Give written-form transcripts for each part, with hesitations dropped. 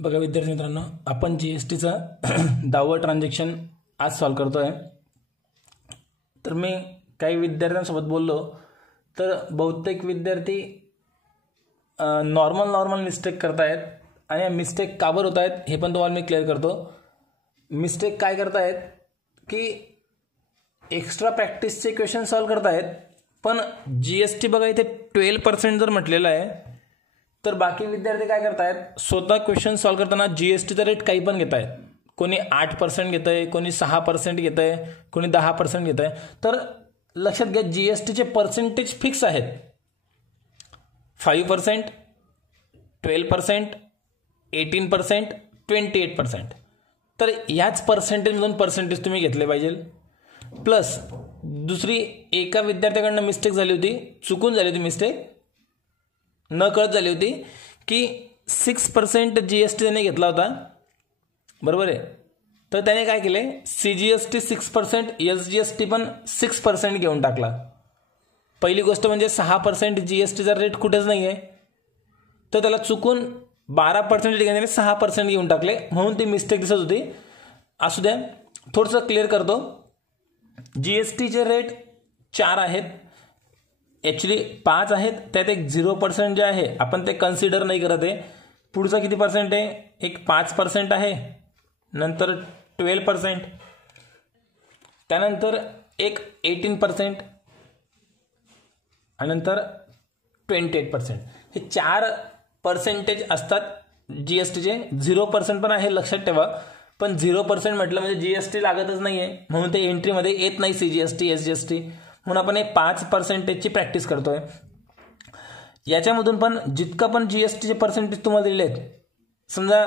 बघा विद्यार्थी मित्रांनो, आपण जीएसटीचा 10वं ट्रान्झॅक्शन आज सॉल्व करतोय. तर मी काही विद्यार्थ्यांसोबत बोललो तर बहुतेक विद्यार्थी नॉर्मल मिस्टेक करतायत आणि मिस्टेक का बरं होत आहेत हे पण तुम्हाला मी क्लिअर करतो. मिस्टेक काय करतायत की एक्स्ट्रा प्रॅक्टिसचे क्वेश्चन सॉल्व करतायत, पण जीएसटी बघा इथे 12% जर म्हटलेलं आहे तर बाकी विद्यार्थी काय करतायत, स्वतः क्वेश्चन सॉल्व करताना जीएसटीचा रेट काही पण घेत आहेत. कोणी 8% घेत आहे, कोणी 6% घेत आहे, कोणी 10% घेत आहे. तर लक्षात घ्या जीएसटीचे पर्सेंटेज फिक्स आहेत. 5%, 12%, 18%, 28%. तर ह्याच पर्सेंटेजमधून पर्सेंटेज तुम्ही घेतले पाहिजे. प्लस दुसरी एका विद्यार्थ्याकडनं मिस्टेक झाली होती, चुकून झाली होती मिस्टेक, न कळत झाली होती की 6% जीएसटी त्याने घेतला होता, बरोबर आहे. तर त्याने काय केले, सीजीएसटी 6%, एसजीएसटी पण 6% घेऊन टाकला. पहिली गोष्ट म्हणजे 6% जीएसटीचा रेट कुठेच नाही आहे, तर त्याला चुकून 12% ठिकाणी 6% घेऊन टाकले, म्हणून ती मिस्टेक दिसत होती. असू द्या, थोडंसं क्लिअर करतो. जीएसटीचे रेट 4 आहेत, ॲक्च्युली 5 आहेत, त्यात एक 0% जे आहे आपण ते कन्सिडर नाही करत आहे. पुढचा किती पर्सेंट आहे, एक 5% आहे, नंतर 12%, त्यानंतर एक 18% आणि नंतर 28%. हे 4% असतात जीएसटीचे. 0% पण आहे, लक्षात ठेवा. पण 0% म्हटलं म्हणजे जीएसटी लागतच नाही आहे, म्हणून ते एंट्रीमध्ये येत नाही सीजीएसटी एसजीएसटी. म्हणून आपण हे 5%ची प्रॅक्टिस करतोय. याच्यामधून पण जितकं पण जीएसटीचे पर्सेंटेज तुम्हाला दिलेले आहेत, समजा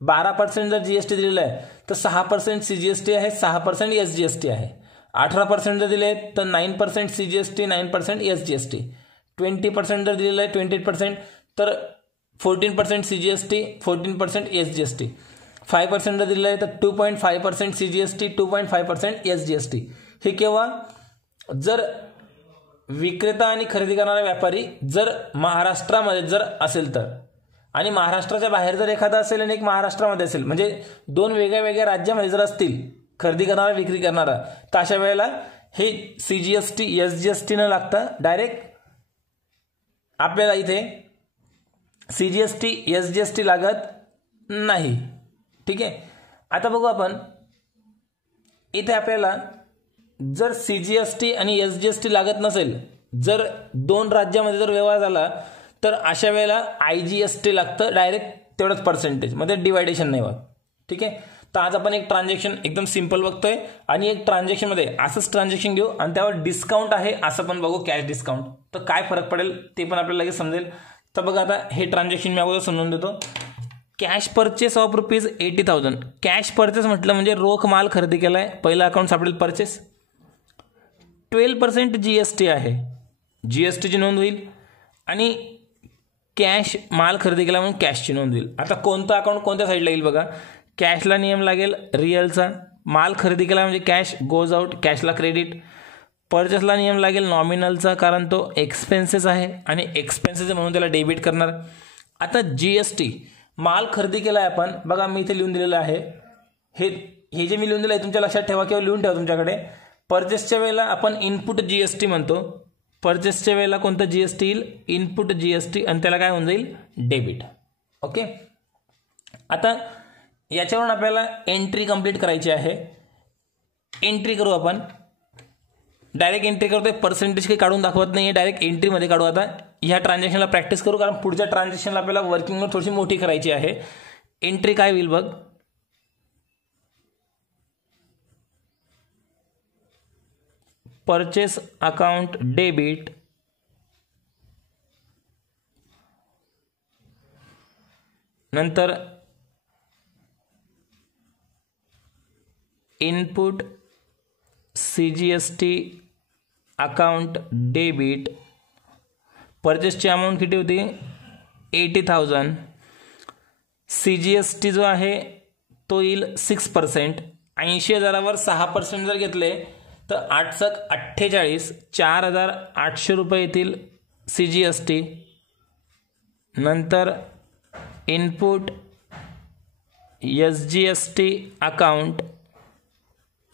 12% जर जीएसटी दिलेलं आहे तर 6% सीजीएसटी आहे, 6% एसजीएसटी आहे. 18% जर दिले तर 9% सीजीएसटी, 9% एसजीएसटी. 20% जर दिलेलं आहे 28% तर 14% सीजीएसटी, 14% एसजीएसटी. 5% जर दिलेलं आहे तर 2.5% सीजीएसटी, 2.5% एसजीएसटी. हे केव्हा, जर विक्रेता आणि खरेदी करणारा व्यापारी जर महाराष्ट्रामध्ये जर असेल तर, आणि महाराष्ट्राच्या बाहेर जर एखादा असेल आणि एक महाराष्ट्रामध्ये असेल, म्हणजे दोन वेगळ्या राज्यामध्ये जर असतील खरेदी करणारा विक्री करणारा, तर अशा वेळेला हे सीजीएसटी एसजीएसटी न लागता डायरेक्ट आपल्याला इथे सीजीएसटी एसजीएसटी लागत नाही. ठीक आहे. आता बघू आपण इथे आपल्याला जर सीजीएसटी आणि एसजीएसटी लागत नसेल, जर दोन राज्यामध्ये जर व्यवहार झाला तर अशा वेळेला आयजीएसटी लागतं डायरेक्ट, तेवढंच पर्सेंटेज मध्ये डिवायडेशन नाही होत. ठीक आहे. तर आज आपण एक ट्रान्झॅक्शन एकदम सिंपल बघतोय आणि एक ट्रान्झॅक्शनमध्ये असंच ट्रान्झॅक्शन घेऊ आणि त्यावर डिस्काउंट आहे असं पण बघू, कॅश डिस्काउंट. तर काय फरक पडेल ते पण आपल्याला लगेच समजेल. तर बघा आता हे ट्रान्झॅक्शन मी अगोदर समजून देतो. Cash purchase of ₹80,000. Cash purchase म्हटलं म्हणजे रोख माल खरेदी केलाय. पहिला अकाउंट सापडेल परचेस. 12% जीएसटी आहे, जीएसटीची नोंद होईल आणि कॅश माल खरेदी केला म्हणून कॅशची नोंद होईल. आता कोणतं अकाउंट कोणत्या साईडला येईल बघा. कॅशला नियम लागेल रिअलचा, माल खरेदी केला म्हणजे कॅश गोज आउट, कॅशला क्रेडिट. परचेसला नियम लागेल नॉमिनलचा, कारण तो एक्सपेन्सेस आहे आणि एक्सपेन्सेस म्हणून त्याला डेबिट करणार. आता जीएसटी माल खरेदी केला आहे आपण, बघा मी इथे लिहून दिलेलं आहे. हे जे मी लिहून दिलं आहे तुमच्या लक्षात ठेवा किंवा लिहून ठेवा तुमच्याकडे. परचेसच्या वेळेला आपण इनपुट जीएसटी म्हणतो. परचेसच्या वेळेला कोणतं जीएसटी येईल, इनपुट जीएसटी, आणि त्याला काय होऊन जाईल, डेबिट. ओके. आता याच्यावरून आपल्याला एंट्री कंप्लीट करायची आहे. एंट्री करू आपण. डायरेक्ट एंट्री करतोय, पर्सेंटेज काही काढून दाखवत नाही, डायरेक्ट एंट्रीमध्ये काढू. आता ह्या ट्रान्झॅक्शनला प्रॅक्टिस करू, कारण पुढच्या ट्रान्झॅक्शनला आपल्याला वर्किंग नोट थोडीशी मोठी करायची आहे. एंट्री काय होईल बघ, परचेस अकाउंट डेबिट, नंतर इनपुट सीजीएसटी अकाउंट डेबिट. परचेसची अमाऊंट किती होती, 80,000. सीजीएसटी जो आहे तो येईल 6%. 80,000वर 6% जर घेतले तर 8×48 4,800 रुपये येतील सीजीएसटी. नंतर इनपुट SGST अकाउंट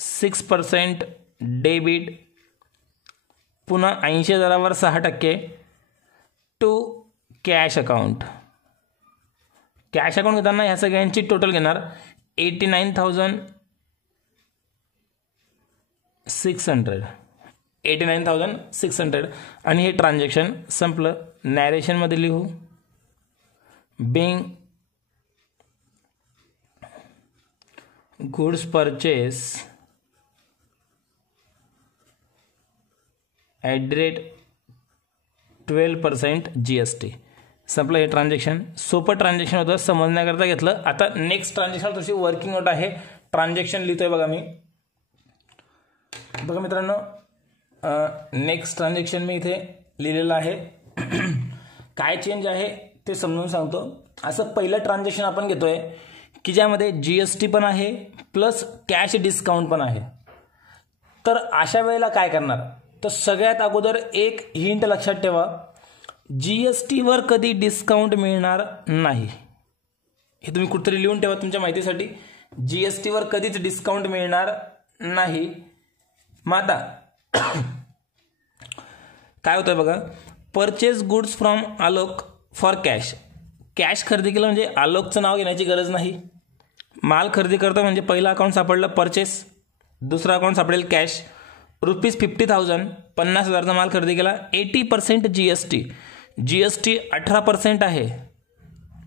6% डेबिट, पुन्हा 80,000वर 6% to cash account. Cash account घेताना ह्या सगळ्यांची टोटल घेणार 89,600 आणि हे ट्रान्झॅक्शन संपलं. नॅरेशनमध्ये लिहू बिंग गुड्स परचेस @12% GST. संपलं हे ट्रान्झॅक्शन. सोपं ट्रान्झॅक्शन होतं, समजण्याकरता घेतलं. आता नेक्स्ट ट्रान्झॅक्शन थोडीशी वर्किंग आउट आहे. ट्रान्झॅक्शन लिहितोय बघा मी. बघा मित्रांनो, नेक्स्ट ट्रान्झॅक्शन मी इथे लिहिलेलं आहे. काय चेंज आहे ते समजून सांगतो. असं पहिलं ट्रान्झॅक्शन आपण घेतोय की ज्यामध्ये GST पण आहे प्लस कॅश डिस्काउंट पण आहे. तर अशा वेळेला काय करणार, तर सगळ्यात अगोदर एक हिंट लक्षात ठेवा, GSTवर कधी डिस्काउंट मिळणार नाही. हे तुम्ही कुठेतरी लिहून ठेवा तुमच्या माहितीसाठी. GSTवर कधीच डिस्काउंट मिळणार नाही. मग आता काय होतंय बघा, purchase goods from Alok for cash. Cash खरेदी केलं म्हणजे आलोकचं नाव घेण्याची गरज नाही. माल खरेदी करतो म्हणजे पहिलं अकाउंट सापडलं परचेस, दुसरं अकाउंट सापडेल कॅश. ₹50,000 50,000चा माल खरेदी केला. 80% GST. GST 18% आहे.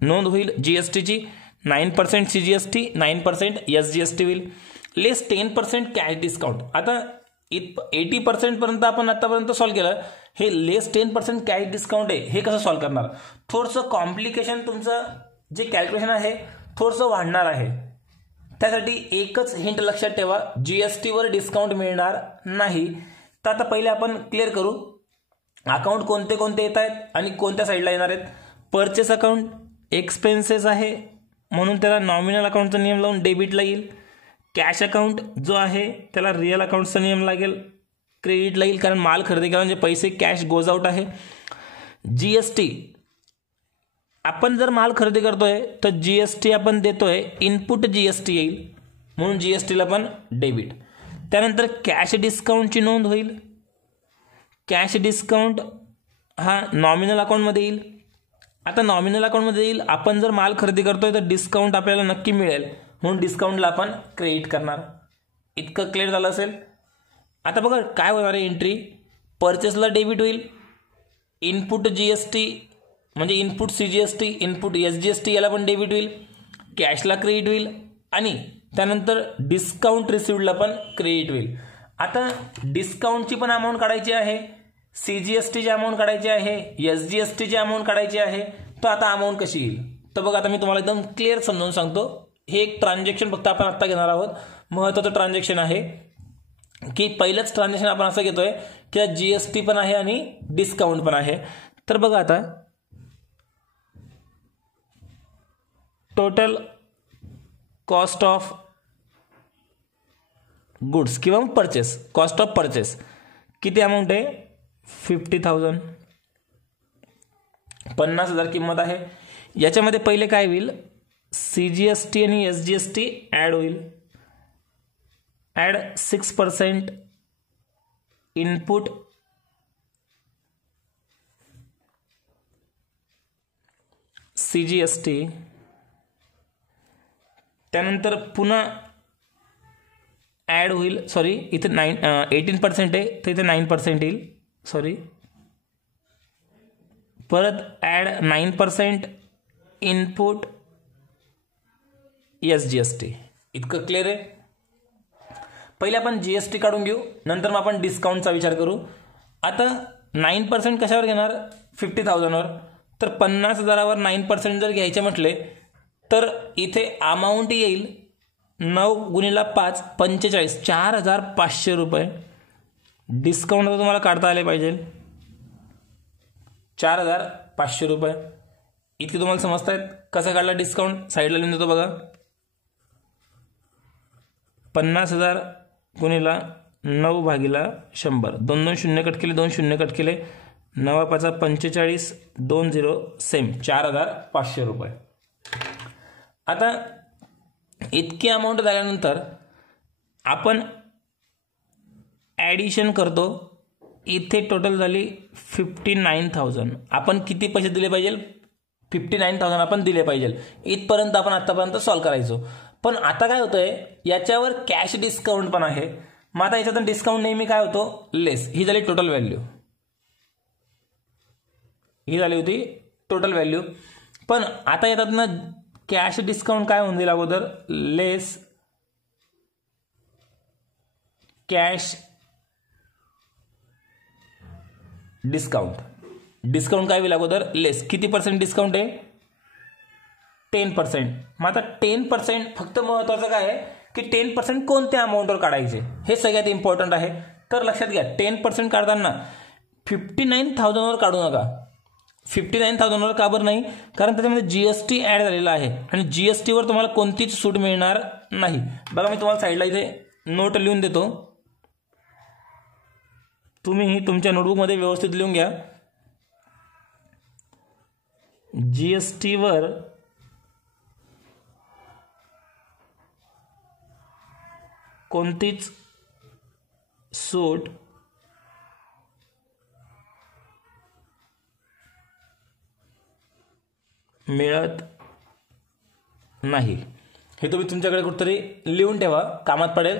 नोंद होईल GSTची. 9% CGST, 9% SGST होईल. लेस 10% कॅश डिस्काउंट. आता 80% पर्यंत आपण आतापर्यंत सॉल्व्ह केलं. हे लेस 10% कॅश डिस्काउंट आहे, हे कसं सॉल्व्ह करणार. थोडंसं कॉम्प्लिकेशन तुमचं जे कॅल्क्युलेशन आहे थोडंसं वाढणार आहे. त्यासाठी एकच हिंट लक्षात ठेवा, GSTवर डिस्काउंट मिळणार नाही. तर आता पहिले आपण क्लिअर करू अकाउंट कोणते कोणते येत आहेत आणि कोणत्या साईडला येणार आहेत. परचेस अकाउंट एक्सपेन्सेस आहे म्हणून त्याला नॉमिनल अकाउंटचा नियम लावून डेबिटला येईल. कॅश अकाउंट जो आहे त्याला रिअल अकाउंटचा नियम लागेल, क्रेडिटला येईल, कारण माल खरेदी केला म्हणजे पैसे कॅश गोज आउट आहे. GST आपण जर माल खरेदी करतोय तर GST आपण देतोय, इनपुट GST येईल म्हणून GSTला पण डेबिट. त्यानंतर कॅश डिस्काउंटची नोंद होईल. कॅश डिस्काउंट हा नॉमिनल अकाउंटमध्ये येईल. आता नॉमिनल अकाउंटमध्ये येईल, आपण जर माल खरेदी करतोय तर डिस्काउंट आपल्याला नक्की मिळेल म्हणून डिस्काउंटला आपण क्रेडिट करणार. इतकं क्लिअर झालं असेल. आता बघा काय होणार आहे एंट्री. परचेसला डेबिट होईल, इनपुट GST म्हणजे इनपुट CGST, इनपुट SGST याला पण डेबिट होईल, कॅशला क्रेडिट होईल आणि त्यानंतर डिस्काउंट रिसिव्डला पण क्रेडिट होईल. आता डिस्काउंटची पण अमाऊंट काढायची आहे, CGSTची अमाऊंट काढायची आहे, SGSTची अमाऊंट काढायची आहे. तर आता अमाऊंट कशी येईल, तर बघा आता मी तुम्हाला एकदम क्लिअर समजावून सांगतो. हे एक ट्रान्झॅक्शन फक्त आपण आत्ता घेणार आहोत. महत्त्वाचं ट्रान्झॅक्शन आहे की पहिलंच ट्रान्झॅक्शन आपण असं घेतोय की GST पण आहे आणि डिस्काउंट पण आहे. तर बघा आता टोटल कॉस्ट ऑफ गुड्स किंवा परचेस, कॉस्ट ऑफ परचेस किती अमाऊंट आहे 50,000, 50,000 किंमत आहे. याच्यामध्ये पहिले काय होईल, CGST आणि SGST ॲड होईल. Add 6% input CGST. त्यानंतर पुन्हा ॲड होईल, सॉरी इथे 18% आहे तर इथे 9% येईल, सॉरी. परत ॲड 9% इनपुट SGST. इतकं क्लिअर आहे. पहिले आपण GST काढून घेऊ, नंतर मग आपण डिस्काउंटचा विचार करू. आता 9% कशावर घेणार 50,000वर. तर 50,000वर 9% जर घ्यायचे म्हटले तर इथे अमाऊंट येईल 9 × 5 45, 4,500 रुपये. डिस्काउंट तुम्हाला काढता आले पाहिजे 4,500 रुपये. इतके तुम्हाला समजत आहेत. कसं काढला डिस्काउंट, साईडला लिहून देतो बघा. 50,000 × 9/100, 2 शून्य कट केले, 2 शून्य कट केले, 9 × 5 45, 2 0 सेम 4,500 रुपये. आता इतकी अमाऊंट झाल्यानंतर आपण ॲडिशन करतो. इथे टोटल झाली 59,000. आपण किती पैसे दिले पाहिजे? 59,000 आपण दिले पाहिजे. इथपर्यंत आपण आतापर्यंत सॉल्व करायचो. पण आता काय होतंय, याच्यावर कॅश डिस्काउंट पण आहे. मग आता याच्यातून डिस्काउंट नेहमी काय होतो? लेस. ही झाली टोटल व्हॅल्यू, ही झाली होती टोटल व्हॅल्यू. पण आता येतात ना कॅश डिस्काउंट काय होऊन जाईल अगोदर? लेस कॅश डिस्काउंट. डिस्काउंट काय होईल अगोदर? लेस. किती पर्सेंट डिस्काउंट आहे? 10%. मग आता 10% फक्त महत्वाचं काय आहे की 10% कोणत्या अमाऊंटवर काढायचे हे सगळ्यात इम्पॉर्टंट आहे. तर लक्षात घ्या 10% काढताना 59,000वर काढू नका. 59,000वर का बरं नाही? कारण त्याच्यामध्ये जीएसटी ऍड झालेला आहे आणि जीएसटीवर तुम्हाला कोणतीच सूट मिळणार नाही. बघा मी तुम्हाला साईडला इथे नोट लिहून देतो, तुम्ही तुमच्या नोटबुकमध्ये व्यवस्थित लिहून घ्या. जीएसटीवर कोणतीच सूट मिळत नाही. हे तुम्ही तुमच्याकडे कुठेतरी लिहून ठेवा, कामात पडेल.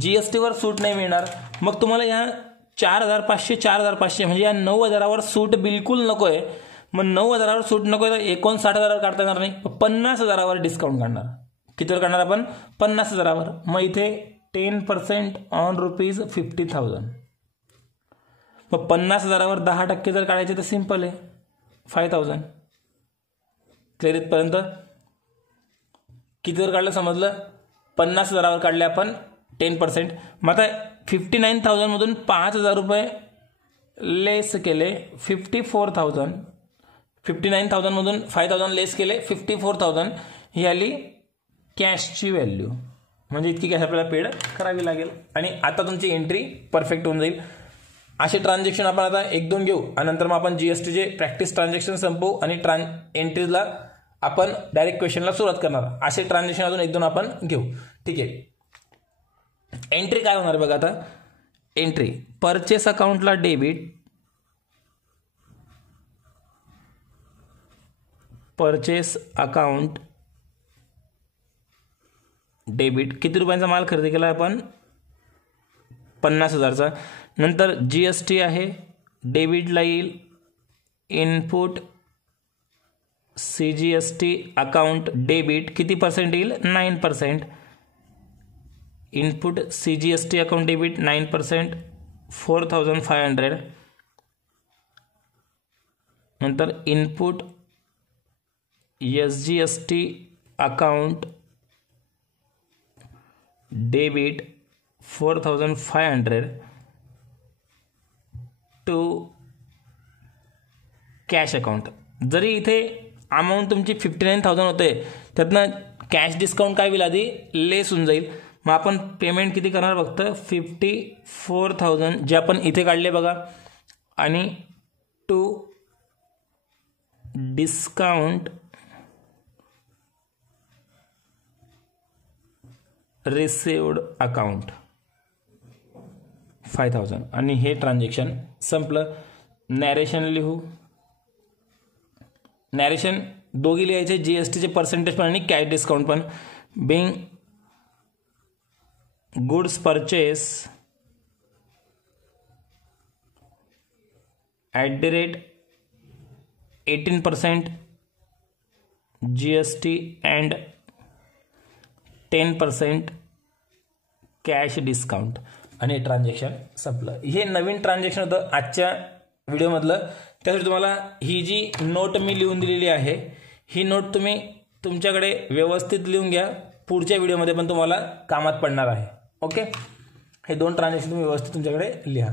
जीएसटीवर सूट नाही मिळणार. मग तुम्हाला या 4,500 4,500 म्हणजे या 9,000वर सूट बिलकुल नको आहे. मग 9,000वर सूट नको आहे तर 59,000वर काढता येणार नाही. 50,000वर डिस्काउंट काढणार. कितीवर काढणार आपण? 50,000वर. मग इथे 10% ऑन ₹50,000. मग 50,000वर 10% जर काढायचे तर सिंपल आहे 5,000. क्लिअर इथपर्यंत? कितीवर काढलं समजलं? 50,000वर काढले आपण 10%. मग आता 59,000 मधून 5,000 रुपये लेस केले 54,000. 59,000 मधून 5,000 लेस केले 54,000. ही आली कॅशची व्हॅल्यू. म्हणजे इतकी कॅश आपल्याला पेड करावी लागेल आणि आता तुमची एंट्री परफेक्ट होऊन जाईल. असे ट्रान्झॅक्शन आपण आता 1-2 घेऊ आणि नंतर मग आपण जीएसटीचे प्रॅक्टिस ट्रान्झॅक्शन संपवू आणि एंट्रीजला आपण डायरेक्ट क्वेश्चनला सुरुवात करणार. असे ट्रान्झॅक्शन अजून 1-2 आपण घेऊ. ठीक आहे. एंट्री काय होणार बघा आता? एंट्री परचेस अकाउंटला डेबिट, परचेस अकाउंट डेबिट. किती रुपयांचा माल खरेदी केला आपण? 50,000चा. नंतर जीएसटी आहे, डेबिटला येईल इनपुट सीजीएसटी अकाउंट डेबिट. किती पर्सेंट येईल? 9%. Input CGST account debit 9%, 4,500. नंतर input SGST account debit 4,500 to cash account. जरी इथे अमाऊंट तुमची 59,000 होते त्यातनं कॅश डिस्काउंट काय होईल? आधी लेस होऊन जाईल. मग आपण पेमेंट किती करणार? फक्त 54,000 जे आपण इथे काढले बघा. आणि टू डिस्काउंट रिसिव्ड अकाउंट 5,000 आणि हे ट्रान्झॅक्शन संपलं. नॅरेशन लिहू. नॅरेशन दोघी लिहायचे, जीएसटीचे पर्सेंटेज पण आणि कॅश डिस्काउंट पण. Bing goods purchase @18% GST and 10% cash discount आणि ट्रान्झॅक्शन संपलं. हे नवीन ट्रान्झॅक्शन होतं आजच्या व्हिडिओमधलं. त्यासाठी तुम्हाला ही जी नोट मी लिहून दिलेली आहे ही नोट तुम्ही तुमच्याकडे व्यवस्थित लिहून घ्या. पुढच्या व्हिडिओमध्ये पण तुम्हाला कामात पडणार आहे. ओके. हे 2 ट्रान्झॅक्शन तुम्ही व्यवस्थित तुमच्याकडे लिहा.